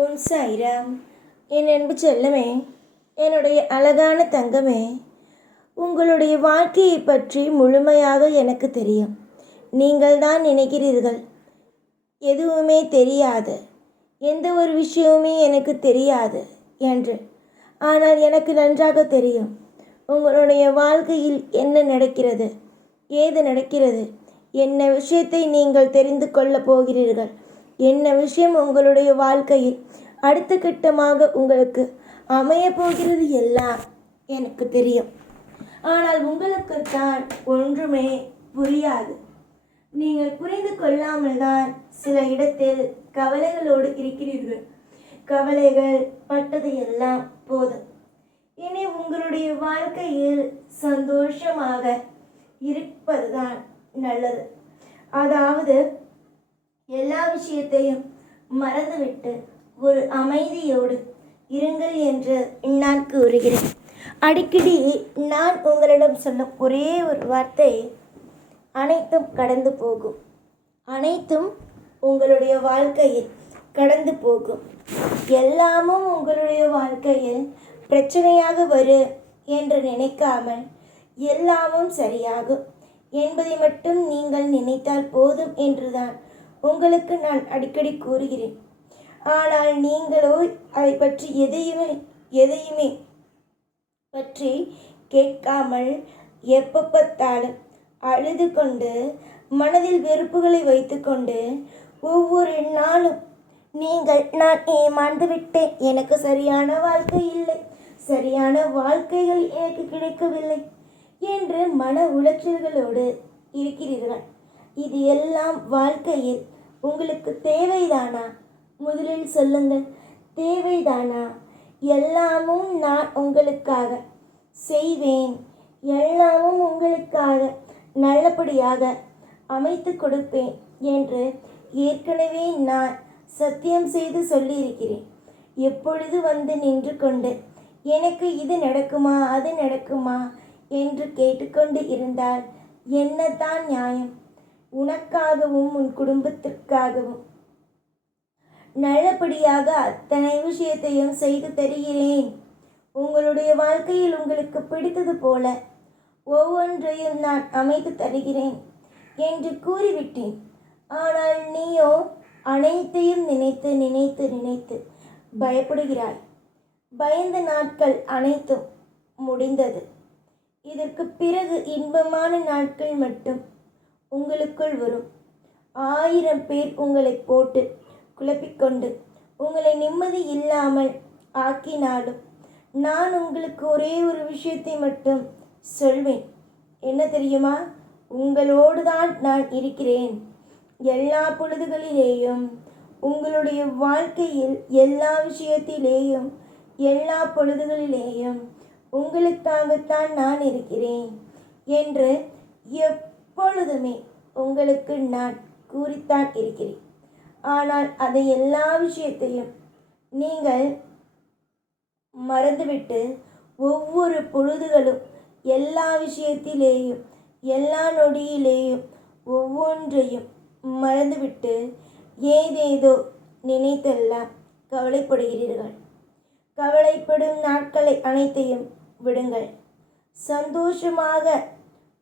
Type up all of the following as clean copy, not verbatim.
ஓம் சாய்ராம். என் அன்பு செல்லமே, என்னுடைய அழகான தங்கமே, உங்களுடைய வாழ்க்கையை பற்றி முழுமையாக எனக்கு தெரியும். நீங்கள் தான் நினைக்கிறீர்கள் எதுவுமே தெரியாது, எந்த ஒரு விஷயமுமே எனக்கு தெரியாது என்று. ஆனால் எனக்கு நன்றாக தெரியும் உங்களுடைய வாழ்க்கையில் என்ன நடக்கிறது, ஏது நடக்கிறது, என்ன விஷயத்தை நீங்கள் தெரிந்து கொள்ளப் போகிறீர்கள், என்ன விஷயம் உங்களுடைய வாழ்க்கையில் அடுத்த கட்டமாக உங்களுக்கு அமையப் போகிறது எல்லாம் எனக்கு தெரியும். ஆனால் உங்களுக்குத்தான் ஒன்றுமே புரியாது. நீங்கள் புரிந்து கொள்ளாமல் தான் சில இடத்தில் கவலைகளோடு இருக்கிறீர்கள். கவலைகள் பட்டது எல்லாம் போதும். இனி உங்களுடைய வாழ்க்கையில் சந்தோஷமாக இருப்பதுதான் நல்லது. அதாவது எல்லா விஷயத்தையும் மறந்துவிட்டு ஒரு அமைதியோடு இருங்கள் என்று நான் கூறுகிறேன். அடிக்கடி நான் உங்களிடம் சொல்லும் ஒரே ஒரு வார்த்தை, அனைத்தும் கடந்து போகும். அனைத்தும் உங்களுடைய வாழ்க்கையில் கடந்து போகும். எல்லாமும் உங்களுடைய வாழ்க்கையில் பிரச்சனையாக வரும் என்று நினைக்காமல் எல்லாமும் சரியாகும் என்பதை மட்டும் நீங்கள் நினைத்தால் போதும் என்றுதான் உங்களுக்கு நான் அடிக்கடி கூறுகிறேன். ஆனால் நீங்களோ அதை பற்றி எதையுமே பற்றி கேட்காமல் எப்போ பார்த்தாலும் அழுது கொண்டு மனதில் வெறுப்புகளை வைத்துக்கொண்டு ஒவ்வொரு நாளும் நான் ஏமாந்து விட்டேன், எனக்கு சரியான வாழ்க்கை இல்லை, சரியான வாழ்க்கைகள் எனக்கு கிடைக்கவில்லை என்று மன உளைச்சல்களோடு இருக்கிறீர்கள். இது எல்லாம் வாழ்க்கையில் உங்களுக்கு தேவைதானா? முதலில் சொல்லுங்கள், தேவைதானா? எல்லாமும் நான் உங்களுக்காக செய்வேன், எல்லாமும் உங்களுக்காக நல்லபடியாக அமைத்து கொடுப்பேன் என்று ஏற்கனவே நான் சத்தியம் செய்து சொல்லியிருக்கிறேன். எப்பொழுது வந்து நின்று கொண்டு எனக்கு இது நடக்குமா அது நடக்குமா என்று கேட்டுக்கொண்டு இருந்தால் என்னதான் நியாயம்? உனக்காகவும் உன் குடும்பத்திற்காகவும் நல்லபடியாக அத்தனை விஷயத்தையும் செய்து தருகிறேன். உங்களுடைய வாழ்க்கையில் உங்களுக்கு பிடித்தது போல ஒவ்வொன்றையும் நான் அமைத்து தருகிறேன் என்று கூறிவிட்டேன். ஆனால் நீயோ அனைத்தையும் நினைத்து நினைத்து நினைத்து பயப்படுகிறாய். பயந்த நாட்கள் அனைத்தும் முடிந்தது. இதற்கு பிறகு இன்பமான நாட்கள் மட்டும் உங்களுக்குள் வரும். 1000 பேர் உங்களை போட்டு குழப்பிக்கொண்டு உங்களை நிம்மதி இல்லாமல் ஆக்கினாலும் நான் உங்களுக்கு ஒரே ஒரு விஷயத்தை மட்டும் சொல்வேன். என்ன தெரியுமா? உங்களோடு தான் நான் இருக்கிறேன். எல்லா பொழுதுகளிலேயும் உங்களுடைய வாழ்க்கையில் எல்லா விஷயத்திலேயும் எல்லா பொழுதுகளிலேயும் உங்களுக்காகத்தான் நான் இருக்கிறேன் என்று எப்பொழுதுமே உங்களுக்கு நான் கூறித்தான் இருக்கிறேன். ஆனால் அதை எல்லா விஷயத்தையும் நீங்கள் மறந்துவிட்டு ஒவ்வொரு பொழுதுகளும் எல்லா விஷயத்திலேயும் எல்லா நொடியிலேயும் ஒவ்வொன்றையும் மறந்துவிட்டு ஏதேதோ நினைத்தெல்லாம் கவலைப்படுகிறீர்கள். கவலைப்படும் நாட்களை அனைத்தையும் விடுங்கள். சந்தோஷமாக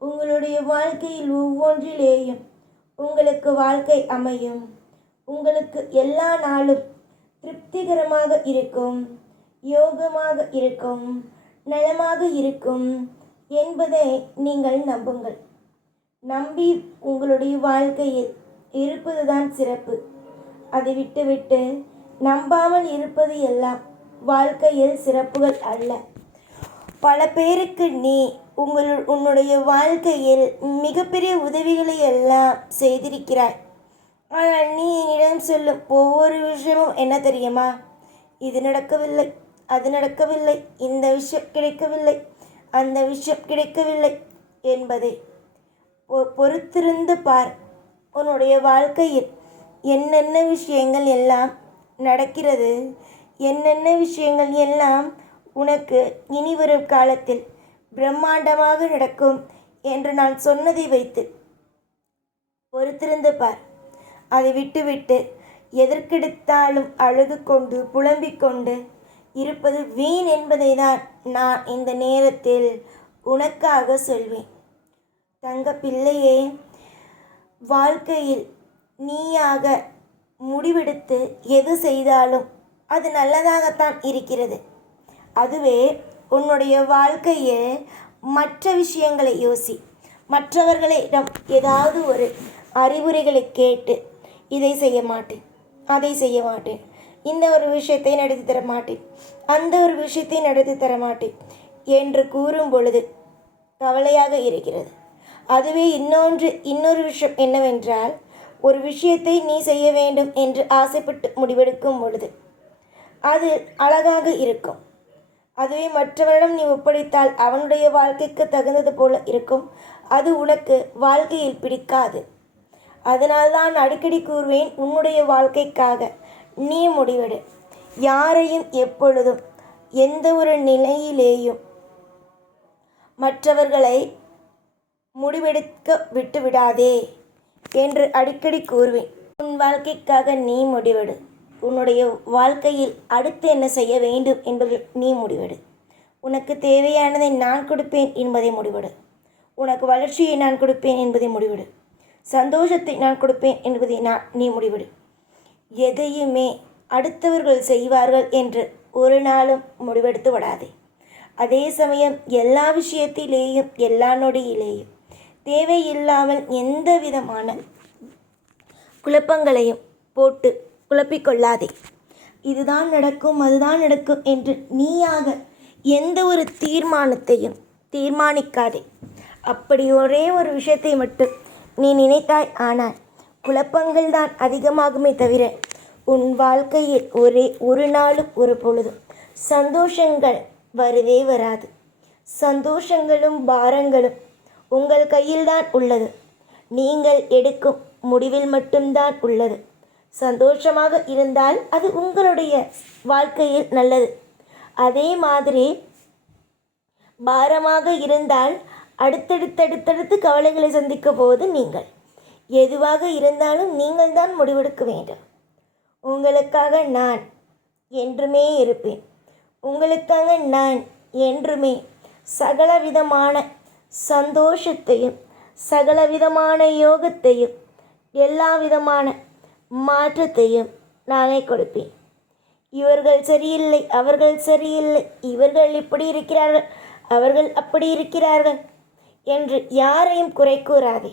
உங்களுடைய வாழ்க்கையில் ஒவ்வொன்றிலேயும் உங்களுக்கு வாழ்க்கை அமையும். உங்களுக்கு எல்லா நாளும் திருப்திகரமாக இருக்கும், யோகமாக இருக்கும், நலமாக இருக்கும் என்பதை நீங்கள் நம்புங்கள். நம்பி உங்களுடைய வாழ்க்கையில் இருப்பதுதான் சிறப்பு. அதை விட்டுவிட்டு நம்பாமல் இருப்பது எல்லாம் வாழ்க்கையில் சிறப்புகள் அல்ல. பல பேருக்கு நீ உன்னுடைய வாழ்க்கையில் மிகப்பெரிய உதவிகளை எல்லாம் செய்திருக்கிறாய். ஆனால் நீ என்னிடம் சொல்லும் ஒவ்வொரு விஷயமும் என்ன தெரியுமா? இது நடக்கவில்லை, அது நடக்கவில்லை, இந்த விஷயம் கிடைக்கவில்லை, அந்த விஷயம் கிடைக்கவில்லை என்பதை பொறுத்திருந்து பார். உன்னுடைய வாழ்க்கையில் என்னென்ன விஷயங்கள் எல்லாம் நடக்கிறது, என்னென்ன விஷயங்கள் எல்லாம் உனக்கு இனி வரும் காலத்தில் பிரம்மாண்டமாக நடக்கும் என்று நான் சொன்னதை வைத்து பொறுத்திருந்து பார். அதை விட்டுவிட்டு எதற்கெடுத்தாலும் அழுது கொண்டு புலம்பிக் கொண்டு இருப்பது வீண் என்பதை தான் நான் இந்த நேரத்தில் உனக்காக சொல்வேன். தங்க பிள்ளையே, வாழ்க்கையில் நீயாக முடிவெடுத்து எது செய்தாலும் அது நல்லதாகத்தான் இருக்கிறது. அதுவே உன்னுடைய வாழ்க்கையில் மற்ற விஷயங்களை யோசி. மற்றவர்களிடம் ஏதாவது ஒரு அறிவுரைகளை கேட்டு இதை செய்ய மாட்டேன், அதை செய்ய மாட்டேன், இந்த ஒரு விஷயத்தை நடத்தி தர மாட்டேன், அந்த ஒரு விஷயத்தை நடத்தி தர மாட்டேன் என்று கூறும் பொழுது கவலையாக இருக்கிறது. அதுவே இன்னொரு விஷயம் என்னவென்றால், ஒரு விஷயத்தை நீ செய்ய வேண்டும் என்று ஆசைப்பட்டு முடிவெடுக்கும் பொழுது அது அழகாக இருக்கும். அதுவே மற்றவரிடம் நீ ஒப்படைத்தால் அவனுடைய வாழ்க்கைக்கு தகுந்தது போல இருக்கும். அது உனக்கு வாழ்க்கையில் பிடிக்காது. அதனால்தான் அடிக்கடி கூறுவேன், உன்னுடைய வாழ்க்கைக்காக நீ முடிவெடு. யாரையும் எப்பொழுதும் எந்த ஒரு நிலையிலேயும் மற்றவர்களை முடிவெடுக்க விட்டுவிடாதே என்று அடிக்கடி கூறுவேன். உன் வாழ்க்கைக்காக நீ முடிவெடு. உன்னுடைய வாழ்க்கையில் அடுத்து என்ன செய்ய வேண்டும் என்பதை நீ முடிவெடு. உனக்கு தேவையானதை நான் கொடுப்பேன் என்பதை முடிவெடு. உனக்கு வளர்ச்சியை நான் கொடுப்பேன் என்பதை முடிவெடு. சந்தோஷத்தை நான் கொடுப்பேன் என்பதை நீ முடிவெடு. எதையுமே அடுத்தவர்கள் செய்வார்கள் என்று ஒரு நாளும் முடிவெடுத்து விடாதே. அதே சமயம் எல்லா விஷயத்திலேயும் எல்லா நொடியிலேயும் தேவையில்லாமல் எந்த விதமான குழப்பங்களையும் போட்டு குழப்பிக்கொள்ளாதே. இதுதான் நடக்கும், அதுதான் நடக்கும் என்று நீயாக எந்த ஒரு தீர்மானத்தையும் தீர்மானிக்காதே. அப்படி ஒரே ஒரு விஷயத்தை மட்டும் நீ நினைத்தாய் ஆனால் குழப்பங்கள் தான் அதிகமாகுமே தவிர உன் வாழ்க்கையில் ஒரு நாளும் ஒரு பொழுதும் சந்தோஷங்கள் வரவே வராது. சந்தோஷங்களும் பாரங்களும் உங்கள் கையில்தான் உள்ளது. நீங்கள் எடுக்கும் முடிவில் மட்டும்தான் உள்ளது. சந்தோஷமாக இருந்தால் அது உங்களுடைய வாழ்க்கையில் நல்லது. அதே மாதிரி பாரமாக இருந்தால் அடுத்தடுத்து கவலைகளை சந்திக்க போவது நீங்கள். எதுவாக இருந்தாலும் நீங்கள் தான் முடிவெடுக்க வேண்டும். உங்களுக்காக நான் என்றுமே இருப்பேன். உங்களுக்காக நான் என்றுமே சகலவிதமான சந்தோஷத்தையும் சகலவிதமான யோகத்தையும் எல்லா விதமான மாற்றத்தையும் நானே கொடுப்பேன். இவர்கள் சரியில்லை, அவர்கள் சரியில்லை, இவர்கள் இப்படி இருக்கிறார்கள், அவர்கள் அப்படி இருக்கிறார்கள் என்று யாரையும் குறை கூறாதே.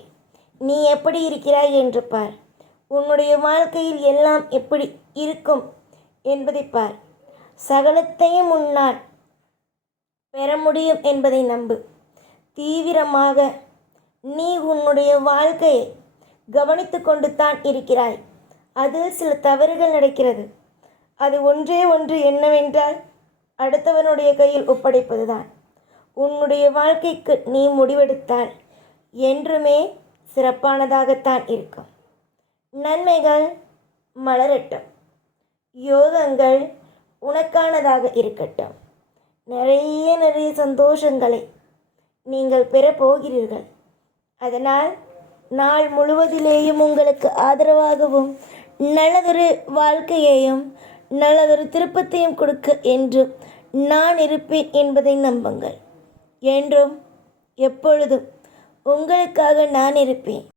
நீ எப்படி இருக்கிறாய் என்று பார். உன்னுடைய வாழ்க்கையில் எல்லாம் எப்படி இருக்கும் என்பதை பார். சகலத்தையும் உன்னால் பெற முடியும் என்பதை நம்பு. தீவிரமாக நீ உன்னுடைய வாழ்க்கையை கவனித்து கொண்டு தான் இருக்கிறாய். அதில் சில தவறுகள் நடக்கிறது. அது ஒன்றே ஒன்று என்னவென்றால் அடுத்தவனுடைய கையில் ஒப்படைப்பதுதான். உன்னுடைய வாழ்க்கைக்கு நீ முடிவெடுத்தால் என்றுமே சிறப்பானதாகத்தான் இருக்கும். நன்மைகள் மலரட்டும். யோகங்கள் உனக்கானதாக இருக்கட்டும். நிறைய சந்தோஷங்களை நீங்கள் பெறப்போகிறீர்கள். அதனால் நாள் முழுவதிலேயும் உங்களுக்கு ஆதரவாகவும் நல்லதொரு வாழ்க்கையையும் நல்லதொரு திருப்பத்தையும் கொடுக்க என்றும் நான் இருப்பேன் என்பதை நம்புங்கள். என்றும் எப்பொழுதும் உங்களுக்காக நான் இருப்பேன்.